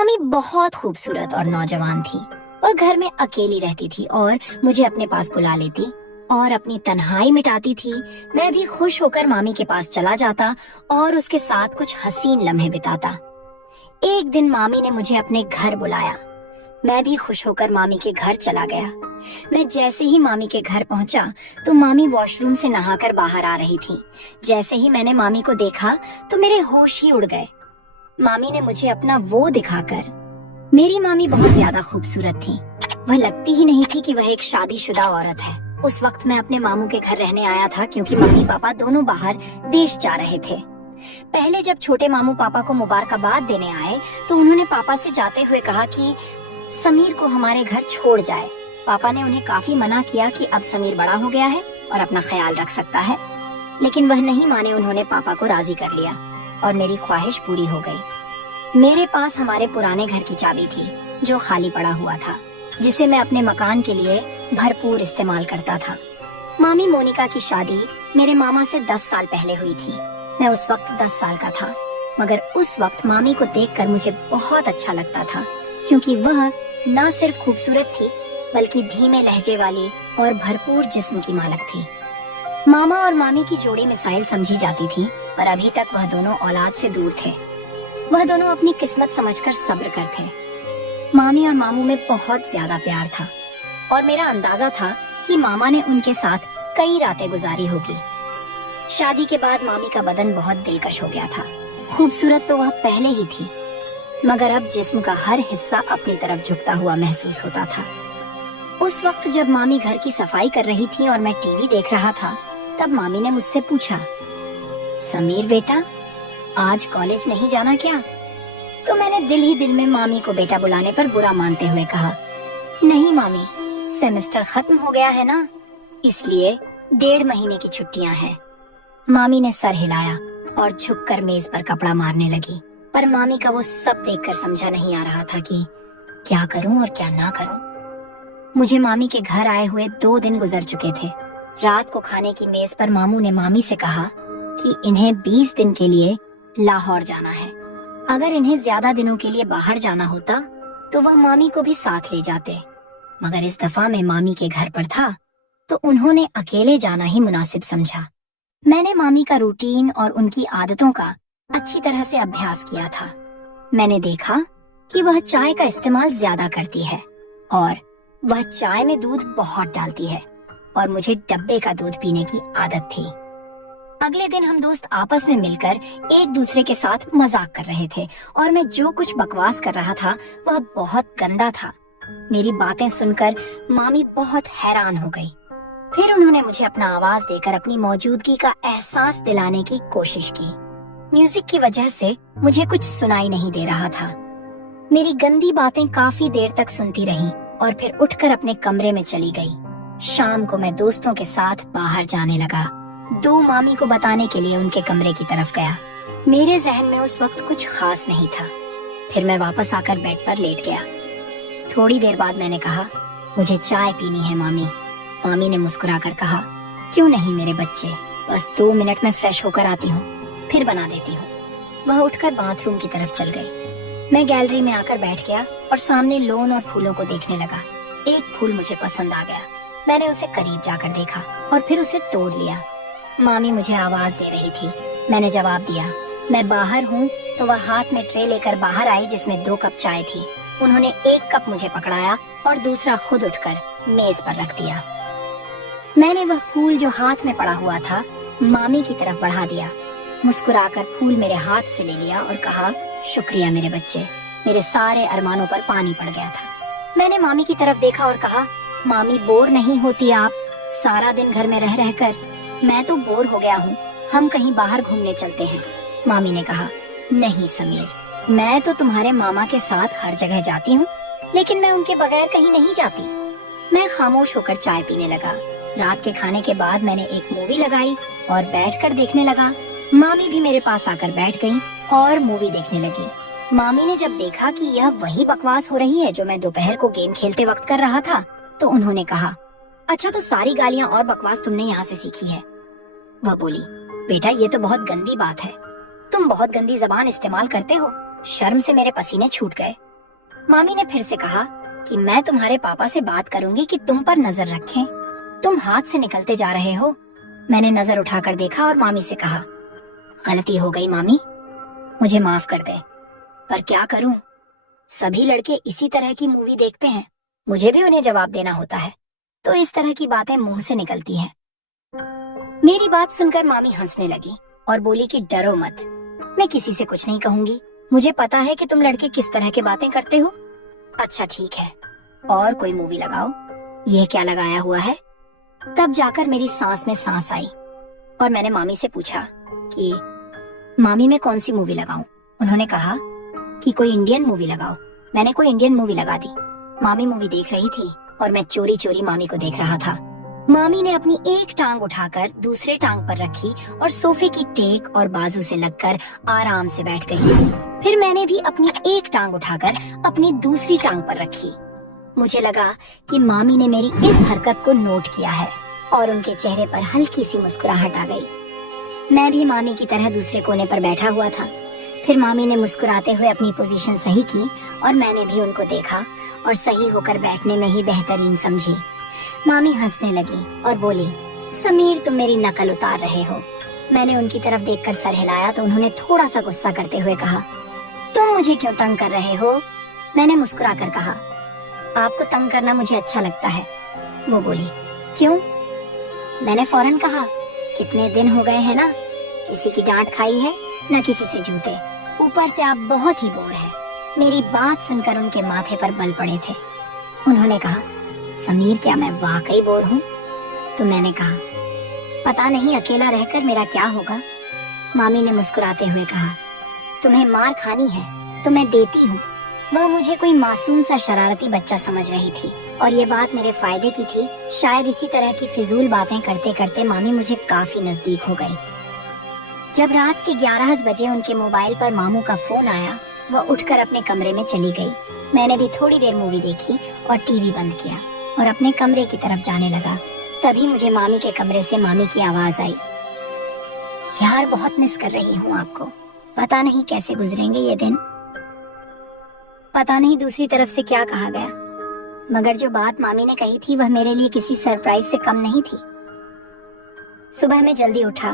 मामी बहुत खूबसूरत और नौजवान थी। वह घर में अकेली रहती थी और मुझे अपने पास बुला लेती और अपनी तन्हाई मिटाती थी। मैं भी खुश होकर मामी के पास चला जाता और उसके साथ कुछ हसीन लम्हे बिताता। एक दिन मामी ने मुझे अपने घर बुलाया। मैं भी खुश होकर मामी के घर चला गया। मैं जैसे ही मामी के घर पहुंचा तो मामी वॉशरूम से नहाकर बाहर आ रही थी। जैसे ही मैंने मामी को देखा तो मेरे होश ही उड़ गए। मामी ने मुझे अपना वो दिखाकर, मेरी मामी बहुत ज्यादा खूबसूरत थी। वह लगती ही नहीं थी कि वह एक शादीशुदा औरत है। उस वक्त मैं अपने मामू के घर रहने आया था क्योंकि मम्मी पापा दोनों बाहर देश जा रहे थे। पहले जब छोटे मामू पापा को मुबारकबाद देने आए तो उन्होंने पापा से जाते हुए कहा कि समीर को हमारे घर छोड़ जाए। पापा ने उन्हें काफी मना किया कि अब समीर बड़ा हो गया है और अपना ख्याल रख सकता है, लेकिन वह नहीं माने। उन्होंने पापा को राजी कर लिया और मेरी ख्वाहिश पूरी हो गई। मेरे पास हमारे पुराने घर की चाबी थी जो खाली पड़ा हुआ था, जिसे मैं अपने मकान के लिए भरपूर इस्तेमाल करता था। मामी मोनिका की शादी मेरे मामा से 10 साल पहले हुई थी। मैं उस वक्त 10 साल का था, मगर उस वक्त मामी को देखकर मुझे बहुत अच्छा लगता था क्योंकि वह न सिर्फ खूबसूरत थी बल्कि धीमे लहजे वाली और भरपूर जिस्म की मालक थी। मामा और मामी की जोड़ी मिसाइल समझी जाती थी, पर अभी तक वह दोनों औलाद से दूर थे। वह दोनों अपनी किस्मत समझकर सब्र करते। मामी और मामू में बहुत ज्यादा प्यार था और मेरा अंदाजा था कि मामा ने उनके साथ कई रातें गुजारी होगी। शादी के बाद मामी का बदन बहुत दिलकश हो गया था। खूबसूरत तो वह पहले ही थी, मगर अब जिस्म का हर हिस्सा अपनी तरफ झुकता हुआ महसूस होता था। उस वक्त जब मामी घर की सफाई कर रही थी और मैं टीवी देख रहा था, तब मामी ने मुझसे पूछा, समीर बेटा, आज कॉलेज नहीं जाना क्या? तो मैंने दिल ही दिल में मामी को बेटा बुलाने पर बुरा मानते हुए कहा, नहीं मामी, सेमेस्टर खत्म हो गया है ना, इसलिए 1.5 महीने की छुट्टियां हैं। मामी ने सर हिलाया और झुककर मेज पर कपड़ा मारने लगी, पर मामी का वो सब देखकर समझा नहीं आ रहा था कि क्या करूं और क्या ना करूं। मुझे मामी के घर आए हुए 2 दिन गुजर चुके थे। रात को खाने की मेज पर मामू ने मामी से कहा कि इन्हें 20 दिन के लिए लाहौर जाना है। अगर इन्हें ज्यादा दिनों के लिए बाहर जाना होता तो वह मामी को भी साथ ले जाते, मगर इस दफा मैं मामी के घर पर था तो उन्होंने अकेले जाना ही मुनासिब समझा। मैंने मामी का रूटीन और उनकी आदतों का अच्छी तरह से अभ्यास किया था। मैंने देखा कि वह चाय का इस्तेमाल ज्यादा करती है और वह चाय में दूध बहुत डालती है और मुझे डब्बे का दूध पीने की आदत थी। अगले दिन हम दोस्त आपस में मिलकर एक दूसरे के साथ मजाक कर रहे थे और मैं जो कुछ बकवास कर रहा था वह बहुत गंदा था। मेरी बातें सुनकर मामी बहुत हैरान हो गई। फिर उन्होंने मुझे अपना आवाज देकर अपनी मौजूदगी का एहसास दिलाने की कोशिश की। म्यूजिक की वजह से मुझे कुछ सुनाई नहीं दे रहा था। मेरी गंदी बातें काफी देर तक सुनती रहीं और फिर उठकर अपने कमरे में चली गई। शाम को मैं दोस्तों के साथ बाहर जाने लगा। 2 मामी को बताने के लिए उनके कमरे की तरफ गया। मेरे जहन में उस वक्त कुछ खास नहीं था। फिर मैं वापस आकर बेड पर लेट गया। थोड़ी देर बाद मैंने कहा, मुझे चाय पीनी है मामी। मामी ने मुस्कुराकर कहा, क्यों नहीं मेरे बच्चे, बस 2 मिनट में फ्रेश होकर आती हूँ, फिर बना देती हूँ। वह उठकर बाथरूम की तरफ चल गई। मैं गैलरी में आकर बैठ गया और सामने लॉन और फूलों को देखने लगा। एक फूल मुझे पसंद आ गया। मैंने उसे करीब जाकर देखा और फिर उसे तोड़ लिया। मामी मुझे आवाज दे रही थी। मैंने जवाब दिया, मैं बाहर हूँ। तो वह हाथ में ट्रे लेकर बाहर आई जिसमें 2 कप चाय थी। उन्होंने 1 कप मुझे पकड़ाया और दूसरा खुद उठकर मेज पर रख दिया। मैंने वह फूल जो हाथ में पड़ा हुआ था मामी की तरफ बढ़ा दिया। मुस्कुराकर फूल मेरे हाथ से ले लिया और कहा, शुक्रिया मेरे बच्चे, मेरे सारे अरमानों पर पानी पड़ गया था। मैंने मामी की तरफ देखा और कहा, मामी बोर नहीं होती आप सारा दिन घर में रह रहकर? मैं तो बोर हो गया हूँ, हम कहीं बाहर घूमने चलते हैं। मामी ने कहा, नहीं समीर, मैं तो तुम्हारे मामा के साथ हर जगह जाती हूँ, लेकिन मैं उनके बगैर कहीं नहीं जाती। मैं खामोश होकर चाय पीने लगा। रात के खाने के बाद मैंने एक मूवी लगाई और बैठकर देखने लगा। मामी भी मेरे पास आकर बैठ गई और मूवी देखने लगी। मामी ने जब देखा कि यह वही बकवास हो रही है जो मैं दोपहर को गेम खेलते वक्त कर रहा था, तो उन्होंने कहा, अच्छा तो सारी गालियाँ और बकवास तुमने यहाँ से सीखी है? वह बोली, बेटा ये तो बहुत गंदी बात है, तुम बहुत गंदी जबान इस्तेमाल करते हो। शर्म से मेरे पसीने छूट गए। मामी ने फिर से कहा कि मैं तुम्हारे पापा से बात करूंगी कि तुम पर नजर रखें। तुम हाथ से निकलते जा रहे हो। मैंने नजर उठाकर देखा और मामी से कहा, गलती हो गई मामी, मुझे माफ कर दे। पर क्या करूं, सभी लड़के इसी तरह की मूवी देखते हैं, मुझे भी उन्हें जवाब देना होता है, तो इस तरह की बातें मुंह से निकलती हैं। मेरी बात सुनकर मामी हंसने लगी और बोली कि डरो मत, मैं किसी से कुछ नहीं कहूंगी। मुझे पता है कि तुम लड़के किस तरह की बातें करते हो। अच्छा ठीक है, और कोई मूवी लगाओ। ये क्या लगाया हुआ है? तब जाकर मेरी सांस में सांस आई और मैंने मामी से पूछा कि मामी मैं कौन सी मूवी लगाऊं? उन्होंने कहा कि कोई इंडियन मूवी लगाओ। मैंने कोई इंडियन मूवी लगा दी। मामी मूवी देख रही थी और मैं चोरी चोरी मामी को देख रहा था। मामी ने अपनी एक टांग उठाकर दूसरे टांग पर रखी और सोफे की टेक और बाजू से लगकर आराम से बैठ गई। फिर मैंने भी अपनी एक टांग उठाकर अपनी दूसरी टांग पर रखी। मुझे लगा कि मामी ने मेरी इस हरकत को नोट किया है और उनके चेहरे पर हल्की सी मुस्कुराहट आ गई। मैं भी मामी की तरह दूसरे कोने पर बैठा हुआ था। फिर मामी ने मुस्कुराते हुए अपनी पोजीशन सही की और मैंने भी उनको देखा और सही होकर बैठने में ही बेहतरीन समझी। मामी हंसने लगी और बोली, समीर तुम मेरी नकल उतार रहे हो। मैंने उनकी तरफ देखकर सर हिलाया तो उन्होंने थोड़ा सा गुस्सा करते हुए कहा, तुम मुझे क्यों तंग कर रहे हो? मैंने मुस्कुरा कर कहा, आपको तंग करना मुझे अच्छा लगता है। वो बोली, क्यों? मैंने फौरन कहा, कितने दिन हो गए हैं ना, किसी की डांट खाई है न किसी से जूते, ऊपर से आप बहुत ही बोर हैं। मेरी बात सुनकर उनके माथे पर बल पड़े थे। उन्होंने कहा, समीर क्या मैं वाकई बोर हूँ? तो मैंने कहा, पता नहीं अकेला रहकर मेरा क्या होगा। मामी ने मुस्कुराते हुए कहा, तुम्हें मार खानी है तो मैं देती हूँ। वह मुझे कोई मासूम सा शरारती बच्चा समझ रही थी और ये बात मेरे फायदे की थी। शायद इसी तरह की फिजूल बातें करते करते मामी मुझे काफी नजदीक हो गई। जब रात के 11 बजे उनके मोबाइल पर मामू का फोन आया, वह उठकर अपने कमरे में चली गई। मैंने भी थोड़ी देर मूवी देखी और टीवी बंद किया और अपने कमरे की तरफ जाने लगा। तभी मुझे मामी के कमरे से मामी की आवाज आई, यार बहुत मिस कर रही हूँ आपको। पता नहीं कैसे गुजरेंगे ये दिन। पता नहीं दूसरी तरफ से क्या कहा गया, मगर जो बात मामी ने कही थी वह मेरे लिए किसी सरप्राइज से कम नहीं थी। सुबह में जल्दी उठा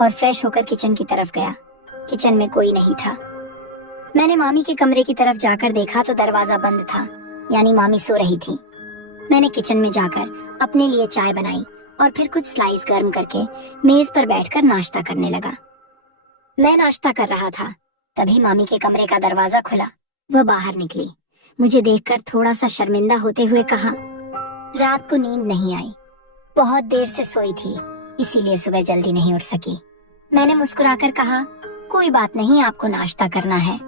और फ्रेश होकर किचन की तरफ गया। किचन में कोई नहीं था। मैंने मामी के कमरे की तरफ जाकर देखा तो दरवाजा बंद था, यानी मामी सो रही थी। मैंने किचन में जाकर अपने लिए चाय बनाई और फिर कुछ स्लाइस गर्म करके मेज पर बैठकर नाश्ता करने लगा। मैं नाश्ता कर रहा था, तभी मामी के कमरे का दरवाजा खुला। वह बाहर निकली। मुझे देखकर थोड़ा सा शर्मिंदा होते हुए कहा, रात को नींद नहीं आई, बहुत देर से सोई थी, इसीलिए सुबह जल्दी नहीं उठ सकी। मैंने मुस्कुराकर कहा, कोई बात नहीं, आपको नाश्ता करना है,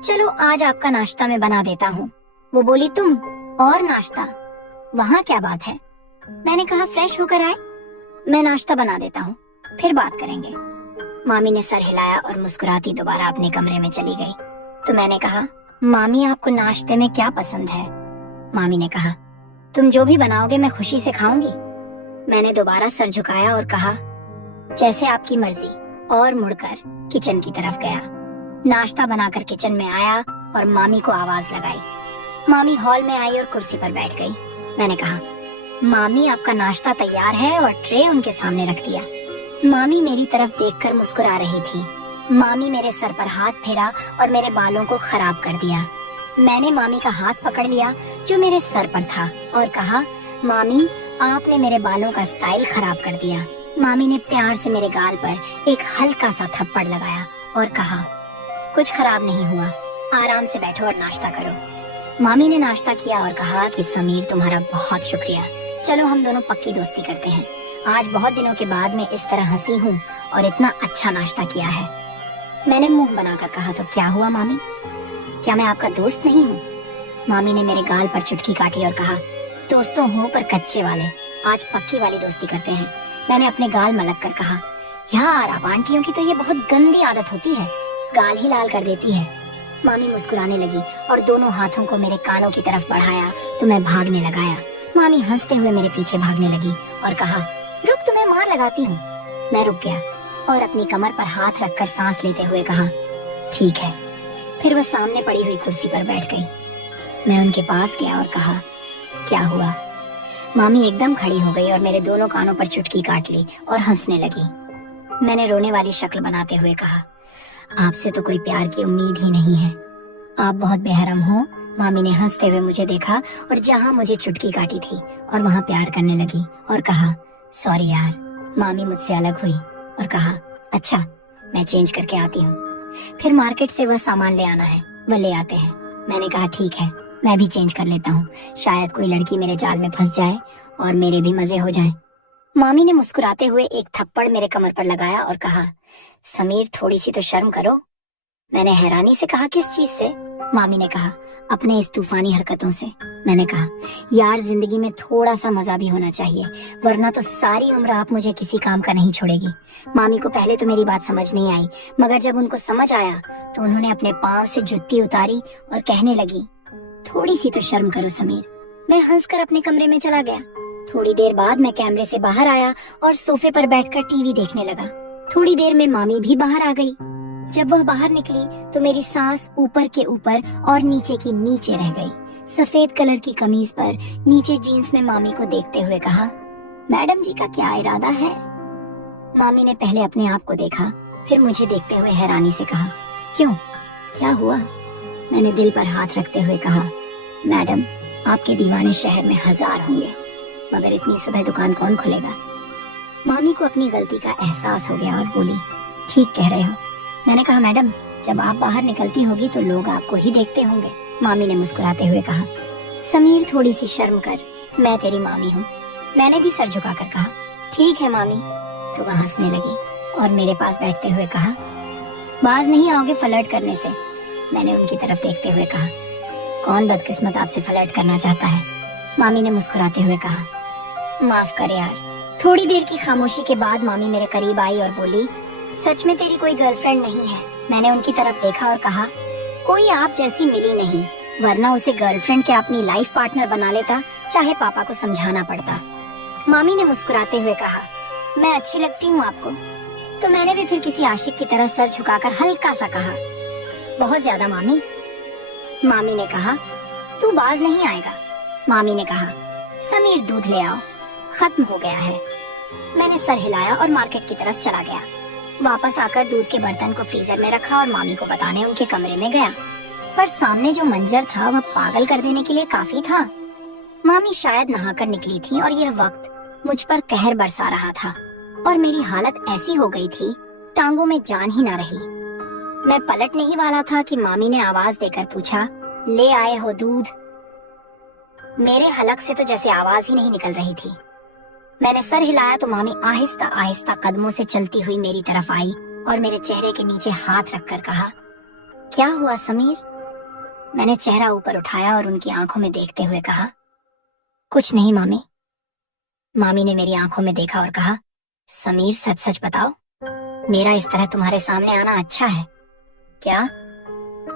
चलो आज आपका नाश्ता मैं बना देता हूँ। वो बोली, तुम और नाश्ता? वहाँ क्या बात है? मैंने कहा, फ्रेश होकर आए, मैं नाश्ता बना देता हूँ, फिर बात करेंगे। मामी ने सर हिलाया और मुस्कुराती दोबारा अपने कमरे में चली गई। तो मैंने कहा, मामी आपको नाश्ते में क्या पसंद है? मामी ने कहा, तुम जो भी बनाओगे मैं खुशी से खाऊंगी। मैंने दोबारा सर झुकाया और कहा, जैसे आपकी मर्जी, और मुड़कर किचन की तरफ गया। नाश्ता बनाकर किचन में आया और मामी को आवाज लगाई। मामी हॉल में आई और कुर्सी पर बैठ गई। मैंने कहा, मामी आपका नाश्ता तैयार है, और ट्रे उनके सामने रख दिया। मामी मेरी तरफ देखकर मुस्कुरा रही थी। मामी मेरे सर पर हाथ फेरा और मेरे बालों को खराब कर दिया। मैंने मामी का हाथ पकड़ लिया जो मेरे सर पर था और कहा, मामी आपने मेरे बालों का स्टाइल खराब कर दिया। मामी ने प्यार से मेरे गाल पर एक हल्का सा थप्पड़ लगाया और कहा, कुछ खराब नहीं हुआ, आराम से बैठो और नाश्ता करो। मामी ने नाश्ता किया और कहा कि समीर तुम्हारा बहुत शुक्रिया, चलो हम दोनों पक्की दोस्ती करते हैं। आज बहुत दिनों के बाद मैं इस तरह हंसी हूँ और इतना अच्छा नाश्ता किया है। मैंने मुंह बनाकर कहा, तो क्या हुआ मामी, क्या मैं आपका दोस्त नहीं हूँ? मामी ने मेरे गाल पर चुटकी काटी और कहा, दोस्तों हो पर कच्चे वाले, आज पक्की वाली दोस्ती करते हैं। मैंने अपने गाल मलक कर कहा, यार आप आंटियों की तो ये बहुत गंदी आदत होती है, गाल ही लाल कर देती है। मामी मुस्कुराने लगी और दोनों हाथों को मेरे कानों की तरफ बढ़ाया तो मैं भागने लगाया। मामी हंसते हुए मेरे पीछे भागने लगी और कहा, रुक, तुम्हें मार लगाती हूँ। मैं रुक गया और अपनी कमर पर हाथ रखकर सांस लेते हुए कहा, ठीक है। फिर वह सामने पड़ी हुई कुर्सी पर बैठ गई। मैं उनके पास गया और कहा, क्या हुआ? मामी एकदम खड़ी हो गई और मेरे दोनों कानों पर चुटकी काट ली और हंसने लगी। मैंने रोने वाली शक्ल बनाते हुए कहा, आपसे तो कोई प्यार की उम्मीद ही नहीं है, आप बहुत बेहरम हो। मामी ने हंसते हुए मुझे देखा और जहां मुझे चुटकी काटी थी और वहां प्यार करने लगी और कहा, सॉरी यार। मामी मुझसे अलग हुई और कहा, अच्छा मैं चेंज करके आती हूँ, फिर मार्केट से वह सामान ले आना है, वह ले आते हैं। मैंने कहा, ठीक है, मैं भी चेंज कर लेता हूँ, शायद कोई लड़की मेरे जाल में फंस जाए और मेरे भी मजे हो जाएं। मामी ने मुस्कुराते हुए एक थप्पड़ मेरे कमर पर लगाया और कहा, समीर थोड़ी सी तो शर्म करो। मैंने हैरानी से कहा, किस चीज से? मामी ने कहा, अपने इस तूफानी हरकतों से। मैंने कहा, यार जिंदगी में थोड़ा सा मजा भी होना चाहिए, वरना तो सारी उम्र आप मुझे किसी काम का नहीं छोड़ेगी। मामी को पहले तो मेरी बात समझ नहीं आई, मगर जब उनको समझ आया तो उन्होंने अपने पाँव से जुत्ती उतारी और कहने लगी, थोड़ी सी तो शर्म करो समीर। मैं हंसकर अपने कमरे में चला गया। थोड़ी देर बाद मैं कैमरे से बाहर आया और सोफे पर बैठकर टीवी देखने लगा। थोड़ी देर में मामी भी बाहर आ गई। जब वह बाहर निकली तो मेरी सांस ऊपर के ऊपर और नीचे की नीचे रह गई। सफेद कलर की कमीज पर नीचे जीन्स में मामी को देखते हुए कहा, मैडम जी का क्या इरादा है? मामी ने पहले अपने आप को देखा, फिर मुझे देखते हुए हैरानी से कहा, क्यों, क्या हुआ? मैंने दिल पर हाथ रखते हुए कहा, मैडम आपके दीवाने शहर में 1000 होंगे, मगर इतनी सुबह दुकान कौन खोलेगा? मामी को अपनी गलती का एहसास हो गया और बोली, ठीक कह रहे हो। मैंने कहा, मैडम जब आप बाहर निकलती होगी तो लोग आपको ही देखते होंगे। मामी ने मुस्कुराते हुए कहा, समीर थोड़ी सी शर्म कर, मैं तेरी मामी हूँ। मैंने भी सर झुकाकर कहा, ठीक है मामी। तो वह हंसने लगी और मेरे पास बैठते हुए कहा, बाज नहीं आओगे फ्लर्ट करने से? मैंने उनकी तरफ देखते हुए कहा, कौन बदकिस्मत आपसे फ्लर्ट करना चाहता है? मामी ने मुस्कुराते हुए कहा, माफ कर यार। थोड़ी देर की खामोशी के बाद मामी मेरे करीब आई और बोली, सच में तेरी कोई गर्लफ्रेंड नहीं है? मैंने उनकी तरफ देखा और कहा, कोई आप जैसी मिली नहीं, वरना उसे गर्लफ्रेंड क्या अपनी लाइफ पार्टनर बना लेता, चाहे पापा को समझाना पड़ता। मामी ने मुस्कुराते हुए कहा, मैं अच्छी लगती हूँ आपको? तो मैंने भी फिर किसी आशिक की तरह सर झुकाकर हल्का सा कहा, बहुत ज्यादा मामी। मामी ने कहा, तू बाज नहीं आएगा। मामी ने कहा, समीर दूध ले आओ, खत्म हो गया है। मैंने सर हिलाया और मार्केट की तरफ चला गया। वापस आकर दूध के बर्तन को फ्रीजर में रखा और मामी को बताने उनके कमरे में गया, पर सामने जो मंजर था वह पागल कर देने के लिए काफी था। मामी शायद नहाकर निकली थी और यह वक्त मुझ पर कहर बरसा रहा था और मेरी हालत ऐसी हो गई थी, टांगों में जान ही ना रही। मैं पलटने ही वाला था कि मामी ने आवाज देकर पूछा, ले आए हो दूध? मेरे हलक से तो जैसे आवाज ही नहीं निकल रही थी। मैंने सर हिलाया तो मामी आहिस्ता आहिस्ता कदमों से चलती हुई मेरी तरफ आई और मेरे चेहरे के नीचे हाथ रखकर कहा, क्या हुआ समीर? मैंने चेहरा ऊपर उठाया और उनकी आंखों में देखते हुए कहा, कुछ नहीं मामी। मामी ने मेरी आंखों में देखा और कहा, समीर सच सच बताओ, मेरा इस तरह तुम्हारे सामने आना अच्छा है क्या?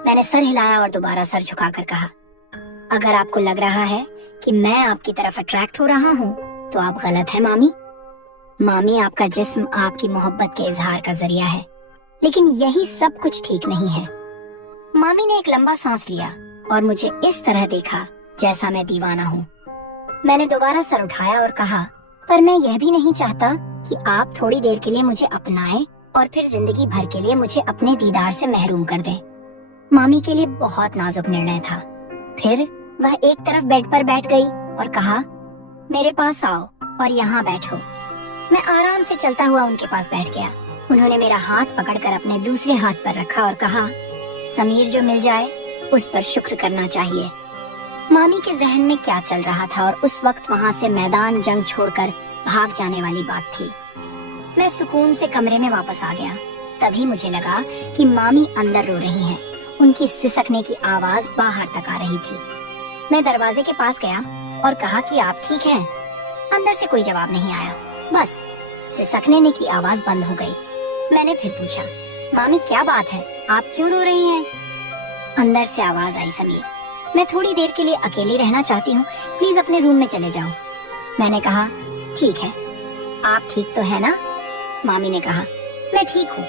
मैंने सर हिलाया और दोबारा सर झुकाकर कहा, अगर आपको लग रहा है कि मैं आपकी तरफ अट्रैक्ट हो रहा हूँ तो आप गलत है मामी। मामी आपका जिस्म आपकी मोहब्बत के इजहार का जरिया है, लेकिन यही सब कुछ ठीक नहीं है। मामी ने एक लंबा सांस लिया और मुझे इस तरह देखा जैसा मैं दीवाना हूँ। मैंने दोबारा सर उठाया और कहा, पर मैं यह भी नहीं चाहता कि आप थोड़ी देर के लिए मुझे अपनाएं और फिर जिंदगी भर के लिए मुझे अपने दीदार से महरूम कर दें। मामी के लिए बहुत नाजुक निर्णय था। फिर वह एक तरफ बेड पर बैठ गई और कहा, मेरे पास आओ और यहाँ बैठो। मैं आराम से चलता हुआ उनके पास बैठ गया। उन्होंने मेरा हाथ पकड़कर अपने दूसरे हाथ पर रखा और कहा, समीर जो मिल जाए उस पर शुक्र करना चाहिए। मामी के जहन में क्या चल रहा था और उस वक्त वहाँ से मैदान जंग छोड़कर भाग जाने वाली बात थी। मैं सुकून से कमरे में वापस आ गया। तभी मुझे लगा कि मामी अंदर रो रही हैं। उनकी सिसकने की आवाज बाहर तक आ रही थी। मैं दरवाजे के पास गया और कहा कि आप ठीक हैं? अंदर से कोई जवाब नहीं आया, बस सिसकने की आवाज बंद हो गई। मैंने फिर पूछा, मामी क्या बात है, आप क्यों रो रही हैं? अंदर से आवाज आई, समीर मैं थोड़ी देर के लिए अकेली रहना चाहती हूँ, प्लीज अपने रूम में चले जाओ। मैंने कहा, ठीक है, आप ठीक तो है ना? मामी ने कहा, मैं ठीक हूँ।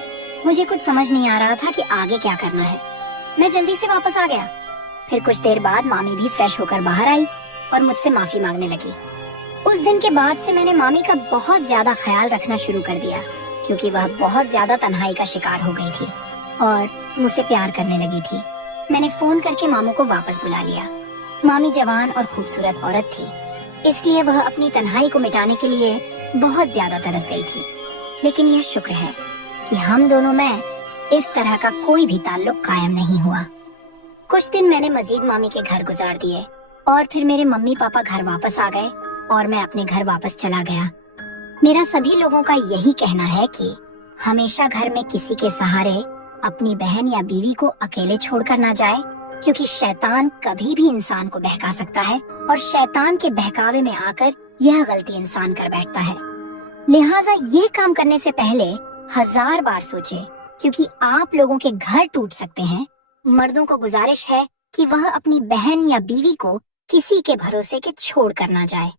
मुझे कुछ समझ नहीं आ रहा था कि आगे क्या करना है। मैं जल्दी से वापस आ गया। फिर कुछ देर बाद मामी भी फ्रेश होकर बाहर आई और मुझसे माफी मांगने लगी। उस दिन के बाद से मैंने मामी का बहुत ज्यादा ख्याल रखना शुरू कर दिया, क्योंकि वह बहुत ज्यादा तन्हाई का शिकार हो गई थी और मुझसे प्यार करने लगी थी। मैंने फोन करके मामू को वापस बुला लिया। मामी जवान और खूबसूरत औरत थी, इसलिए वह अपनी तन्हाई को मिटाने के लिए बहुत ज्यादा तरस गई थी। लेकिन यह शुक्र है कि हम दोनों में इस तरह का कोई भी ताल्लुक कायम नहीं हुआ। कुछ दिन मैंने मजीद मामी के घर गुजार दिए और फिर मेरे मम्मी पापा घर वापस आ गए और मैं अपने घर वापस चला गया। मेरा सभी लोगों का यही कहना है कि हमेशा घर में किसी के सहारे अपनी बहन या बीवी को अकेले छोड़कर ना जाए, क्योंकि शैतान कभी भी इंसान को बहका सकता है और शैतान के बहकावे में आकर यह गलती इंसान कर बैठता है। लिहाजा ये काम करने से पहले 1000 बार सोचे, क्योंकि आप लोगों के घर टूट सकते हैं। मर्दों को गुजारिश है कि वह अपनी बहन या बीवी को किसी के भरोसे के छोड़ कर ना जाए।